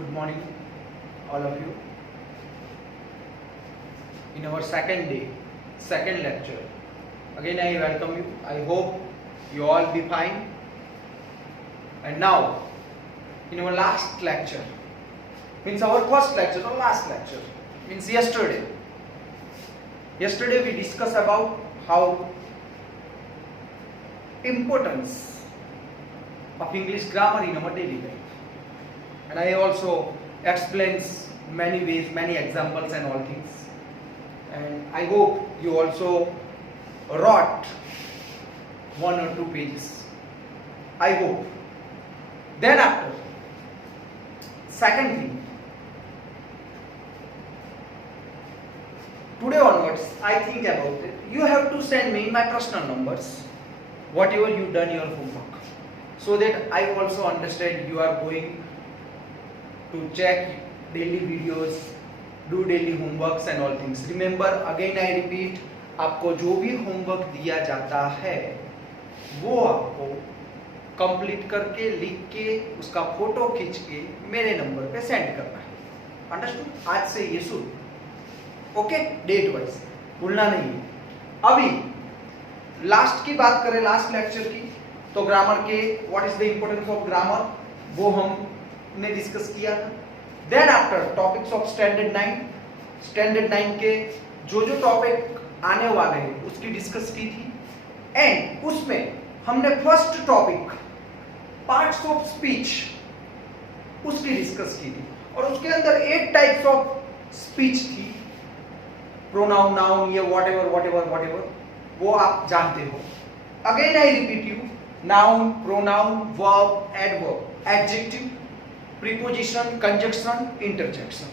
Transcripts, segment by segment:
Good morning, all of you. In our second day, second lecture, again I welcome you. I hope you all be fine. And now, in our last lecture, means our first lecture, or last lecture, means yesterday. Yesterday we discussed about how importance of English grammar in our daily life. And I also explains many ways, many examples and all things. And I hope you also wrote 1 or 2 pages. I hope. Then after, second thing, today onwards, I think about it. You have to send me my personal numbers, whatever you done your homework, so that I also understand you are going to check daily videos, do daily homeworks and all things. Remember, again I repeat, आपको जो भी homework दिया जाता है वो आपको complete करके लिख के उसका फोटो खींच के मेरे नंबर पे सेंड करना है. अंडरस्टूड? आज से ये शुरू. ओके, डेट वाइज भूलना नहीं. अभी लास्ट की बात करें, लास्ट लेक्चर की, तो ग्रामर के what is the importance of grammar वो हमने डिस्कस किया था. Then after topics of standard 9, standard 9 के जो जो टॉपिक आने वाले हैं उसकी डिस्कस की थी. एंड उसमें हमने first topic parts of speech उसकी डिस्कस की थी. और उसके अंदर 8 टाइप्स ऑफ स्पीच थी, प्रोनाउन, नाउन, ये व्हाटएवर वो आप जानते हो. Again I repeat you, noun, pronoun, verb, adverb, adjective, preposition, conjunction, interjection.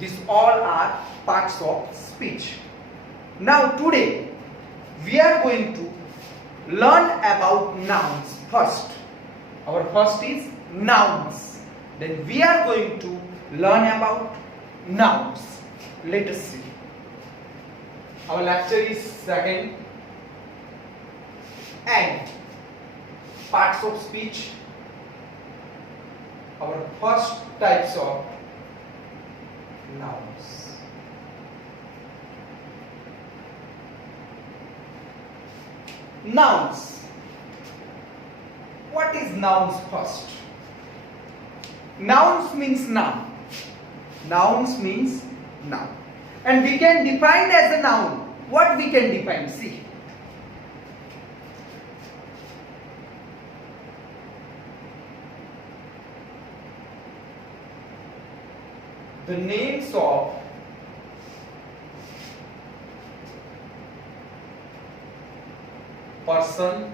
These all are parts of speech. Now today we are going to learn about nouns first. Our first is nouns. Then we are going to learn about nouns. Let us see. Our lecture is second and parts of speech. Our first types of nouns. Nouns. What is nouns first? Nouns means noun. Nouns means noun. And we can define as a noun. What we can define? See. The names of person,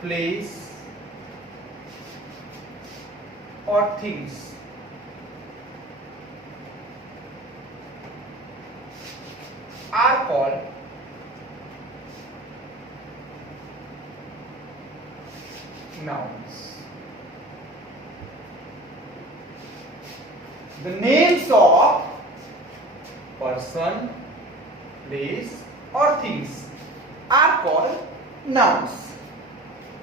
place or things are called nouns. The names of person, place or things are called nouns.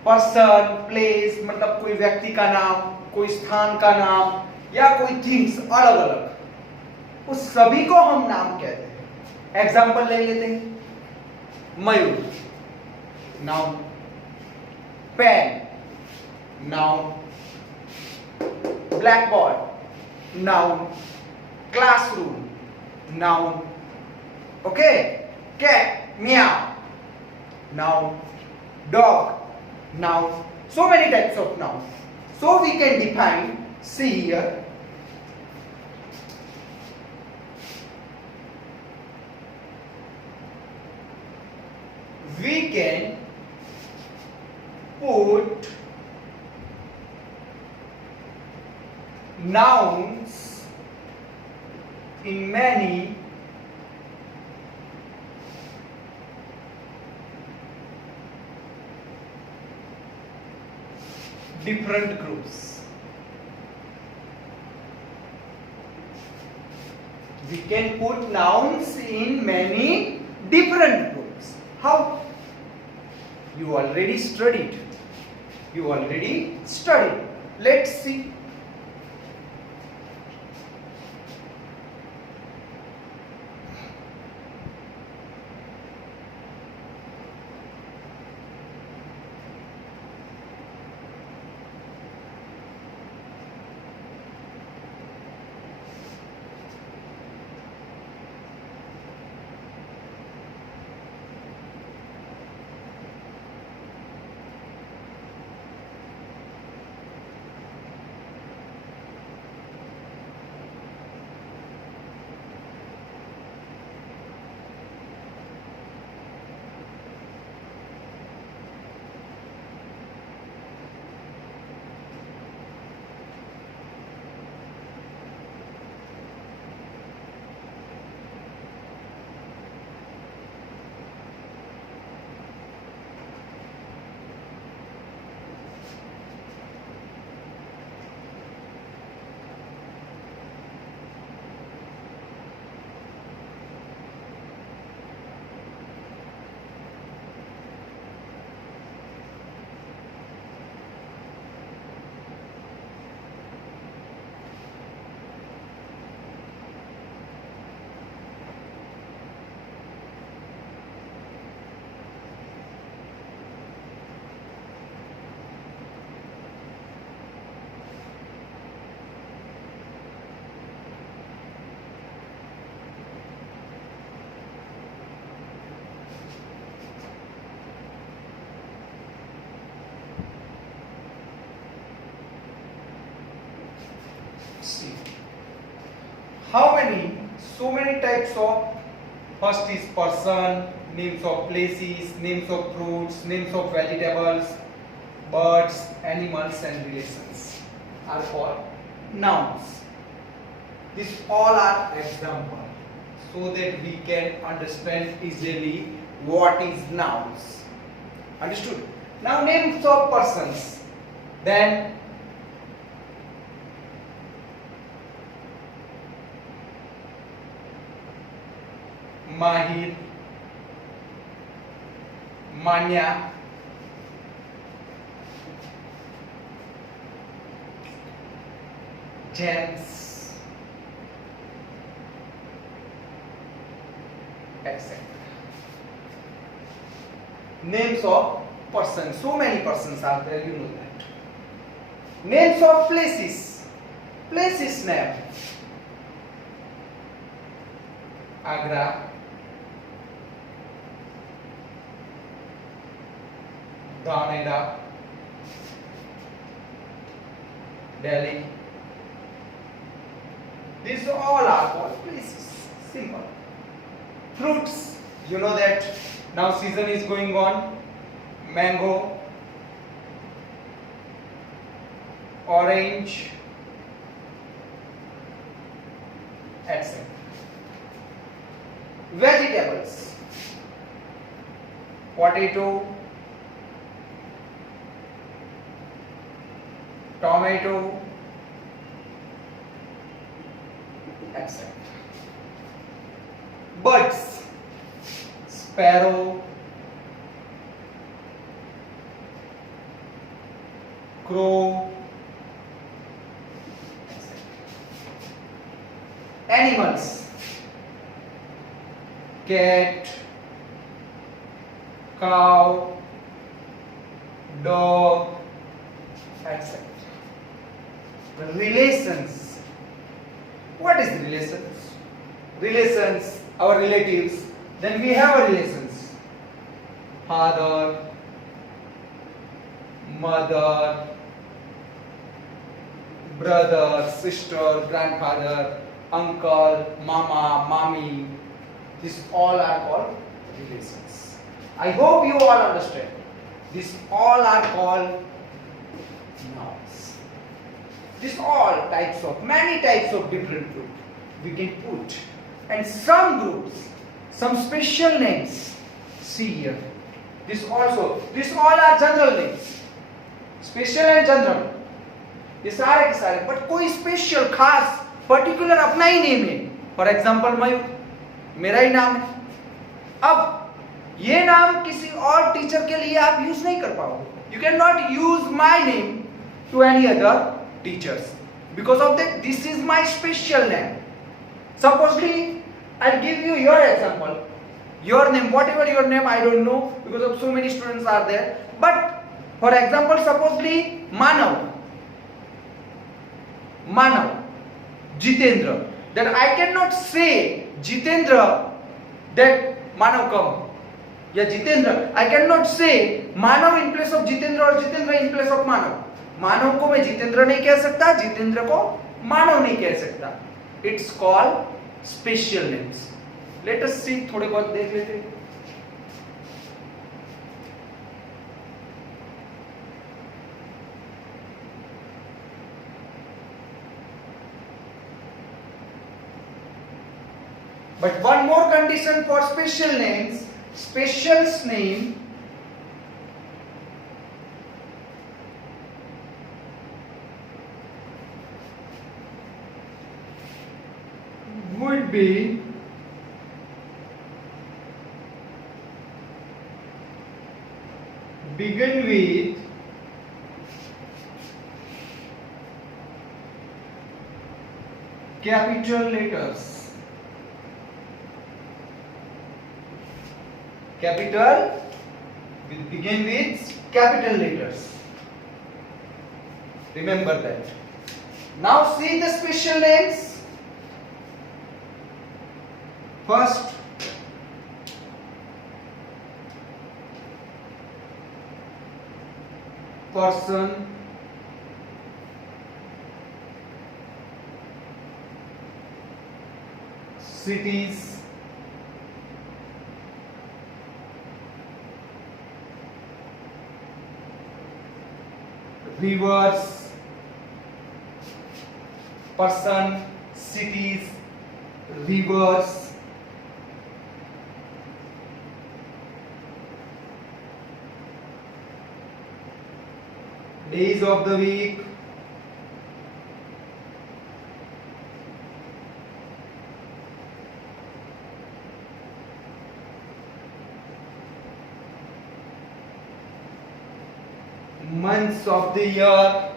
Person, place मतलब कोई व्यक्ति का नाम, कोई स्थान का नाम या कोई थिंग्स अलग अलग, उस सभी को हम नाम कहते हैं. एग्जाम्पल ले लेते हैं. Mayur, noun. Pen, noun. Blackboard, noun. Classroom, noun. Okay, cat, meow, noun. Dog, noun. So many types of noun. So we can define, see here, we can put nouns in many different groups. We can put nouns in many different groups. How? You already studied. you already studied. Let's see. See. How many? So many types of. First is person, names of places, names of fruits, names of vegetables, birds, animals and relations are called nouns. These all are example so that we can understand easily what is nouns. Understood? Now names of persons. Then Mahir, Manya, James, etc. Names of persons. So many persons are there, you know that. Names of places. Places name. Agra, Dhaneda, Delhi. These all are called places. Simple. Fruits, you know that now season is going on. Mango, orange, etc. Vegetables, potato, tomato, etc. Birds, sparrow, crow, etc. Animals, cat, cow, dog, etc. Relations. What is relations? Relations, our relatives. Then we have relations. Father, mother, brother, sister, grandfather, uncle, mama, mommy. These all are called relations. I hope you all understand. These all are called nouns. These all types of, many types of different groups we can put. And some groups, some special names. See here. This all are general names. Special and general. ये सारे के सारे, but कोई special खास particular अपना ही name है. For example मयूर, मेरा ही नाम है. अब ये नाम किसी और टीचर के लिए आप यूज नहीं कर पाओगे. You can not use my name to any other teachers because of that this is my special name. Supposedly, I'll give you your example. Your name, whatever your name, I don't know because of so many students are there. But for example, supposedly Manav, Jitendra. Then I cannot say Jitendra that Manav come. Yeah, Jitendra. I cannot say Manav in place of Jitendra or Jitendra in place of Manav. Manav को मैं Jitendra नहीं कह सकता, Jitendra को Manav नहीं कह सकता. It's called special names. Let us see, थोड़े बहुत देख लेते हैं. But one more condition for special names. Special's name would be begin with capital letters. Capital will begin with capital letters. Remember that. Now see the special names. First, person, cities, rivers, person, cities, rivers, days of the week, months of the year.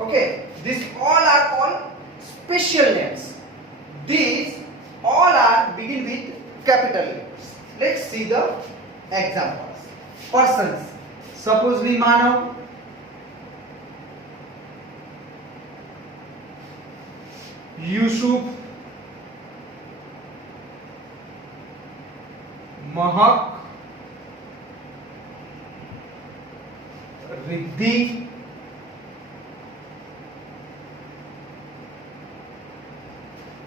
Okay, these all are called special names. These all are begin with capital letters. Let's see the examples. Persons. Supposedly Manav. Yusuf. Mahak. Riddhi.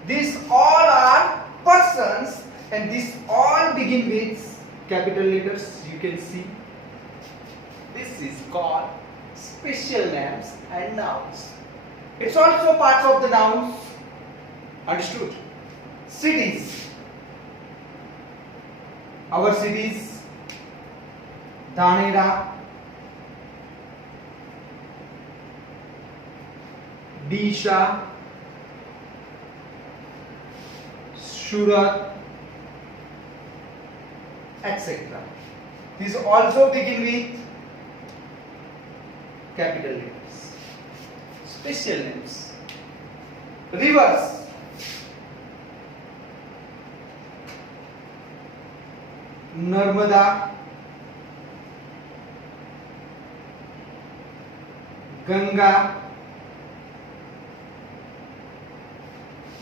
These all are persons and these all begin with capital letters. You can see this is called special names and nouns. It's also parts of the nouns. Understood? Cities. Our cities. Dhanera. Disha. Surat, etc. These also begin with capital letters. Special names. Rivers. Narmada, Ganga,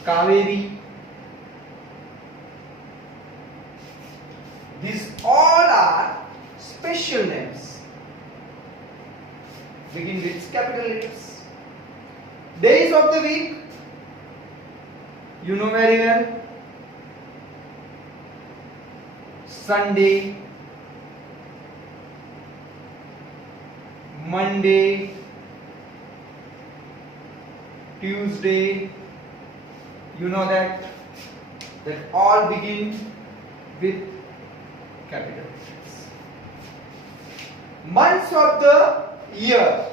Kaveri. These all are special names. Begin with capital letters. Days of the week, you know very well. Sunday, Monday, Tuesday, you know that all begin with capital letters. Months of the year.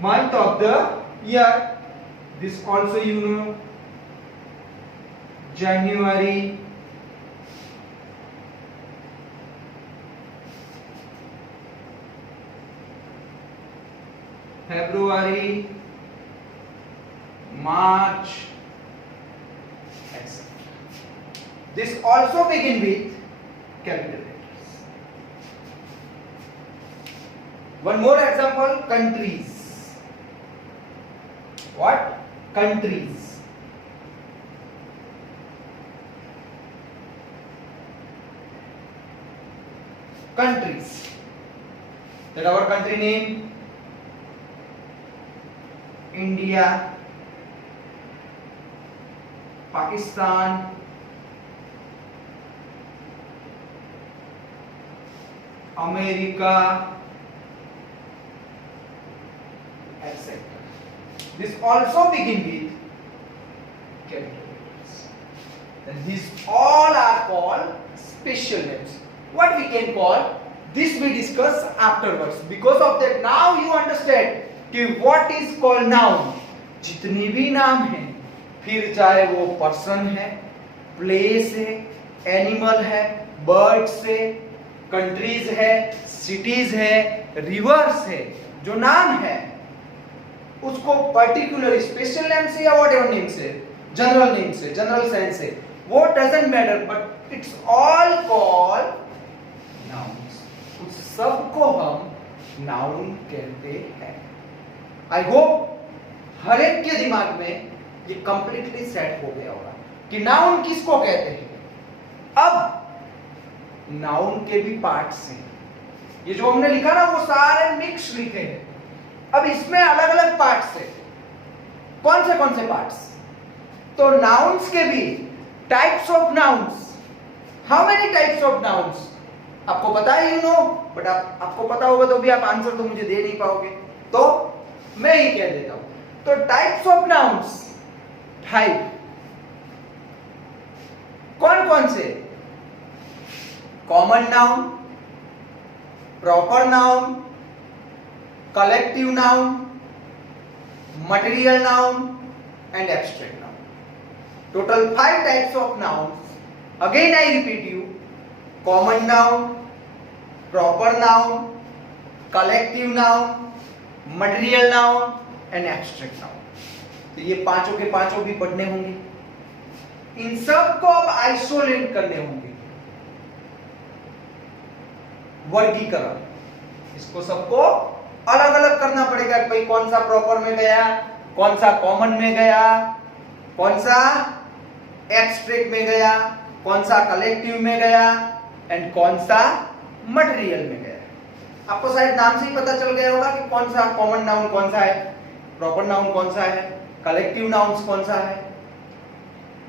Month of the year. This also you know. January, February, March, etc. This also begin with capital letters. One more example, countries. What? Countries. Countries. That our country name: India, Pakistan, America, etc. This also begin with capital letters. Then these all are called special names. What we can call, this we discuss afterwards. Because of that, now you understand कि what is called noun. जितनी भी नाम है, फिर चाहे वो person है, place है, एनिमल है, बर्ड्स है, कंट्रीज है, सिटीज है, रिवर्स है, जो नाम है उसको पर्टिकुलर स्पेशल नेम से या व्हाटएवर नेम से, जनरल नेम से, जनरल सेंस से, वो doesn't matter, but it's all called nouns. उस सबको हम नाउन कहते हैं. आई होप हर एक के दिमाग में ये कंप्लीटली सेट हो गया होगा कि नाउन किसको कहते हैं. अब नाउन के भी पार्ट्स हैं. ये जो हमने लिखा ना वो सारे मिक्स लिखे हैं. अब इसमें अलग अलग पार्ट्स हैं. कौन से पार्ट्स? तो नाउन्स के भी types of nouns. How many types of nouns? आपको पता है, यू नो, बट आपको पता होगा तो भी आप आंसर तो मुझे दे नहीं पाओगे, तो मैं ही कह देता हूं. तो टाइप्स ऑफ नाउन्स, टाइप कौन से? Common noun, proper noun, collective noun, material noun and abstract noun. Total 5 types of nouns. Again I repeat you: common noun, proper noun, collective noun, material noun and abstract noun. तो ये पांचों के पांचों भी पढ़ने होंगे. इन सब को अब आइसोलेट करने होंगे, वर्गीकरण. इसको सबको अलग अलग करना पड़ेगा. भाई कौन सा प्रॉपर में गया, कौन सा कॉमन में गया, कौन सा एब्स्ट्रैक्ट में गया, कौन सा कलेक्टिव में गया एंड कौन सा मटेरियल में गया. आपको शायद नाम से ही पता चल गया होगा कि कौन सा कॉमन नाउन कौन सा है, प्रॉपर नाउन कौन सा है, कलेक्टिव नाउन्स कौन सा है,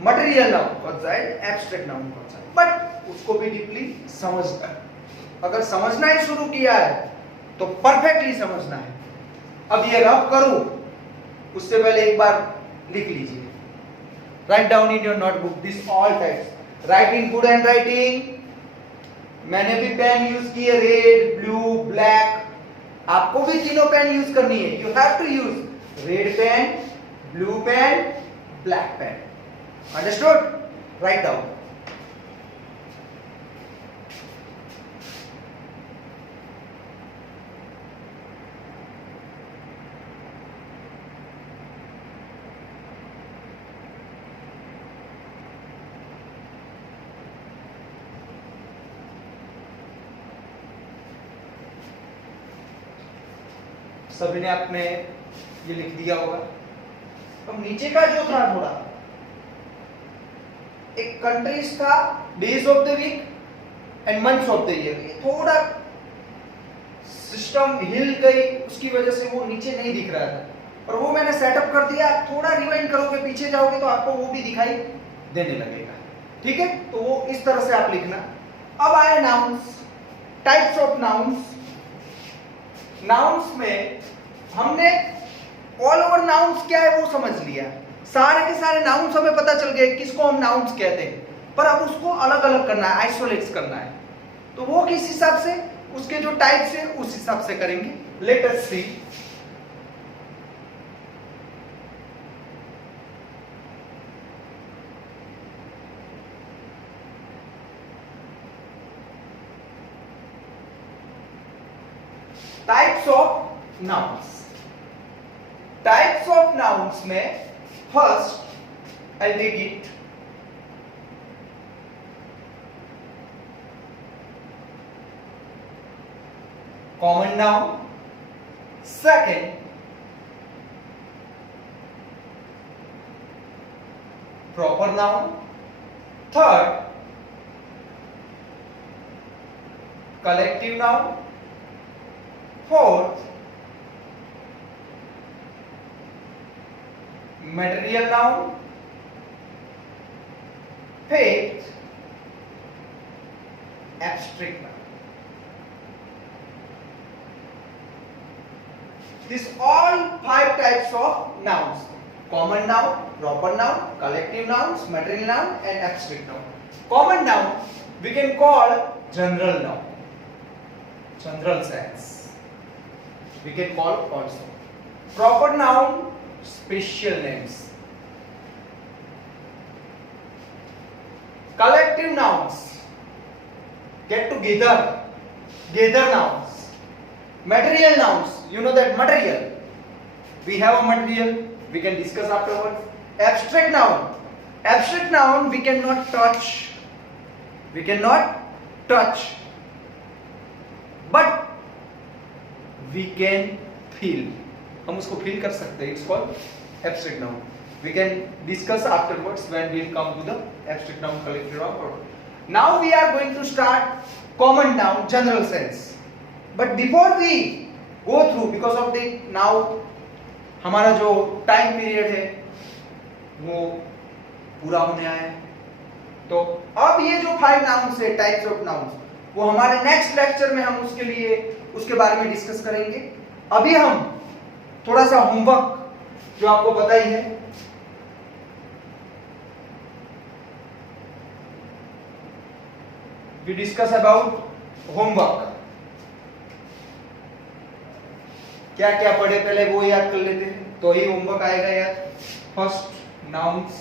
मटेरियल नाउन कौन सा है, एब्स्ट्रैक्ट नाउन कौन सा है. बट उसको भी डीपली समझना है. अगर समझना ही शुरू किया है तो परफेक्टली समझना है. अब ये रफ करूं उससे पहले एक बार लिख लीजिए. Write down in your notebook this all types. Write in good handwriting. मैंने भी पेन यूज किए, रेड, ब्लू, ब्लैक. आपको भी तीनों पेन यूज करनी है. You have to use red pen, blue pen, black pen. Understood? Write down. सभी ने आपने ये लिख दिया होगा. अब नीचे का जो था थोड़ा एक कंट्रीज था, days of the week and months of the year. थोड़ा सिस्टम हिल गई, उसकी वजह से वो नीचे नहीं दिख रहा था, पर वो मैंने सेटअप कर दिया. थोड़ा रिवाइंड करोगे, पीछे जाओगे तो आपको वो भी दिखाई देने लगेगा. ठीक है, तो वो इस तरह से आप लिखना. अब आए nouns, types of nouns. Nouns में हमने ऑल ओवर नाउन्स क्या है वो समझ लिया. सारे के सारे नाउन्स हमें पता चल गए किसको हम नाउन्स कहते हैं, पर अब उसको अलग अलग करना है, आइसोलेट करना है. तो वो किस हिसाब से, उसके जो टाइप्स है उस हिसाब से करेंगे. Let us see. Types of nouns. Types of nouns में first I take it common noun, second proper noun, third collective noun, fourth material noun, fifth abstract noun. These all 5 types of nouns: common noun, proper noun, collective nouns, material noun and abstract noun. Common noun we can call general noun, general sense we can call also. Proper noun special names. Collective nouns get together, gather nouns. Material nouns, you know that material, we have a material, we can discuss afterwards. Abstract noun, abstract noun we cannot touch, we cannot touch but we can feel, हम उसको feel कर सकते हैं. It's called abstract noun. We can discuss afterwards when we'll come to the abstract noun, collective noun. Now we are going to start common noun, general sense. But before we go through, because of the now हमारा जो time period है वो पूरा होने आया है, तो अब ये जो 5 नाउन्स है, टाइप्स ऑफ नाउन्स, वो हमारे नेक्स्ट लेक्चर में हम उसके लिए उसके बारे में डिस्कस करेंगे. अभी हम थोड़ा सा होमवर्क जो आपको पता ही है, वी डिस्कस अबाउट होमवर्क. क्या क्या पढ़े पहले वो याद कर लेते हैं तो ही होमवर्क आएगा यार. फर्स्ट नाउन्स,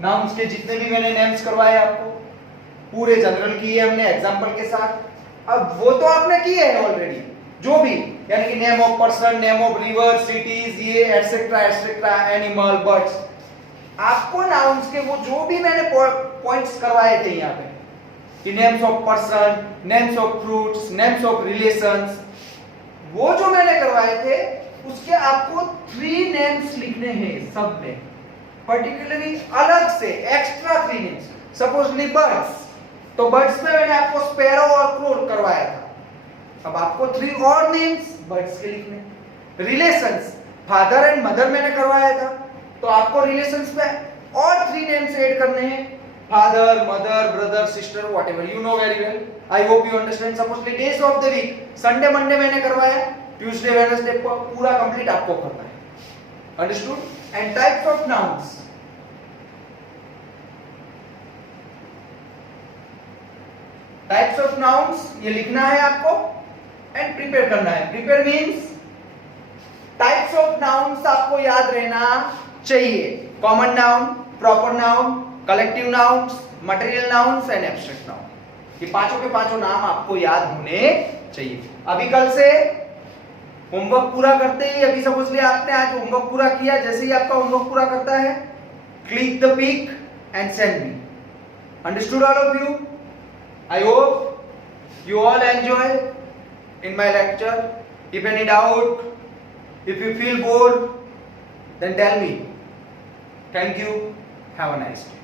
नाउन्स के जितने भी मैंने नेम्स करवाए आपको पूरे जनरल किए हमने एग्जांपल के साथ. अब वो तो आपने किए हैं ऑलरेडी, जो भी, यानी कि name of person, name of river, cities, ये एटसेट्रा एटसेट्रा, एनिमल, बर्ड्स. आपको नाउन्स के वो जो भी मैंने पॉइंट्स करवाए थे यहाँ पे, कि names of person, names of fruits, names of relations, वो जो मैंने करवाए थे उसके आपको 3 नेम्स लिखने हैं सब में, पर्टिकुलरली अलग से एक्स्ट्रा 3 नेम्स. सपोजली बर्ड्स, तो बर्ड्स में मैंने आपको स्पैरो और क्रो करवाया था, अब आपको 3 और नेम्स बर्ड्स के लिखने. रिलेशंस, फादर एंड मदर मैंने करवाया था, तो आपको रिलेशंस में और 3 नेम्स ऐड करने हैं, father, mother, brother, sister, whatever, you know very well. I hope you understand. Supposedly days of the week, Sunday Monday मैंने करवाया, ट्यूसडे वेडनेसडे पूरा कंप्लीट आपको करना है. Understood. And types of nouns, types of nouns ये लिखना है आपको एंड प्रिपेयर करना है. Prepare means types of nouns आपको याद रहना चाहिए. Common noun, proper noun, collective nouns, material nouns and abstract noun. ये पांचों के पांचों नाम आपको याद होने चाहिए. अभी कल से होमवर्क पूरा करते ही, अभी सपोजली आपने आज होमवर्क पूरा किया, जैसे ही आपका होमवर्क पूरा करता है, click the pic and send me. Understood all of you? I hope you all enjoy in my lecture. If any doubt, if you feel bored, then tell me. Thank you. Have a nice day.